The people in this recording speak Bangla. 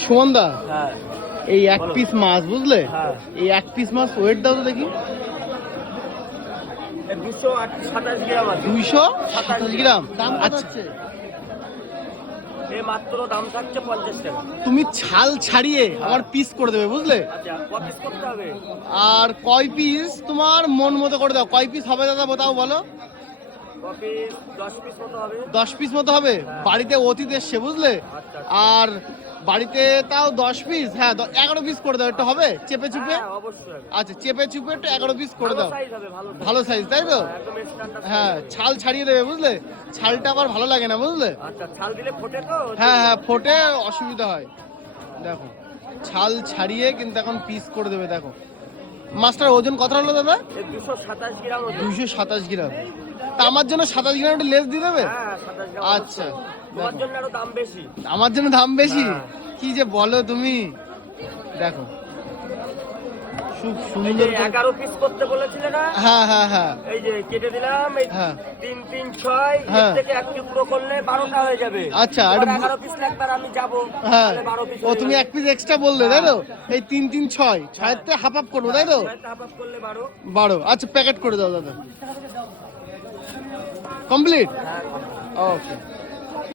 সুমনদা, হ্যাঁ এই এক পিস মাছ বুঝলে, হ্যাঁ এই এক পিস মাছ ওয়েট দাও তো দেখি। 227 গ্রাম আছে। 227 গ্রাম। দাম কত আচ্ছা, হচ্ছে? এই মাত্র দাম থাকছে 50 টাকা। তুমি ছাল ছাড়িয়ে আমার পিস করে দেবে বুঝলে। আচ্ছা কত পিস করতে হবে? আর কয় পিস তোমার মন মতো করে দাও, কয় পিস হবে দাদা তাও বলো। কপি 10 পিস মতো হবে। 10 পিস মতো হবে। হ্যাঁ। বাড়িতে অতীত এসছে বুঝলে। আচ্ছা আর বাড়িতে তাও 10 পিস, হ্যাঁ 11 পিস করে দাও, একটু হবে চেপে চুপে। হ্যাঁ অবশ্যই হবে। আচ্ছা চেপে চুপে একটু 11 পিস করে ভালো দাও। সাইজ হবে, ভালো ভালো সাইজ তাই তো। একদম স্ট্যান্ডার্ড। হ্যাঁ ছাল ছাড়িয়ে দেবে বুঝলে, ছালটা আবার ভালো লাগে না বুঝলে। আচ্ছা ছাল দিলে ফোটে তো? হ্যাঁ হ্যাঁ ফোটে, অসুবিধা হয়। দেখো ছাল ছাড়িয়ে কিন্তু এখন পিস করে দেবে। দেখো মাছটার ওজন কত হলো দাদা? 227 গ্রাম ওজন। 227 গ্রাম। তা আমার জন্য 27 গ্রাম একটু লেস দিয়ে দেবে। হ্যাঁ 27 গ্রাম। আচ্ছা তোমার জন্য আরো দাম বেশি। আমার জন্য দাম বেশি? হ্যাঁ। কি যে বলো তুমি। দেখো খুব এই যে সুন্দর করে- 11 পিস করতে বলেছিলে না? হ্যাঁ হ্যাঁ হ্যাঁ এই যে কেটে দিলাম। এই হ্যাঁ 3 3 6 হ্যাঁ। এর থেকে এক টুকরো করলে 12টা হয়ে যাবে। আচ্ছা, আর আর 11 পিস লাগবে, আর আমি যাব হ্যাঁ তাহলে 12 পিস। ও তুমি এক পিস এক্সট্রা বললে তাই তো। এই 3 3 6 6তে হাফ হাফ করবো তাই তো। হাফ হাফ করলে 12। 12। আচ্ছা প্যাকেট করে দাও দাদা। কমপ্লিট। হ্যাঁ ওকে।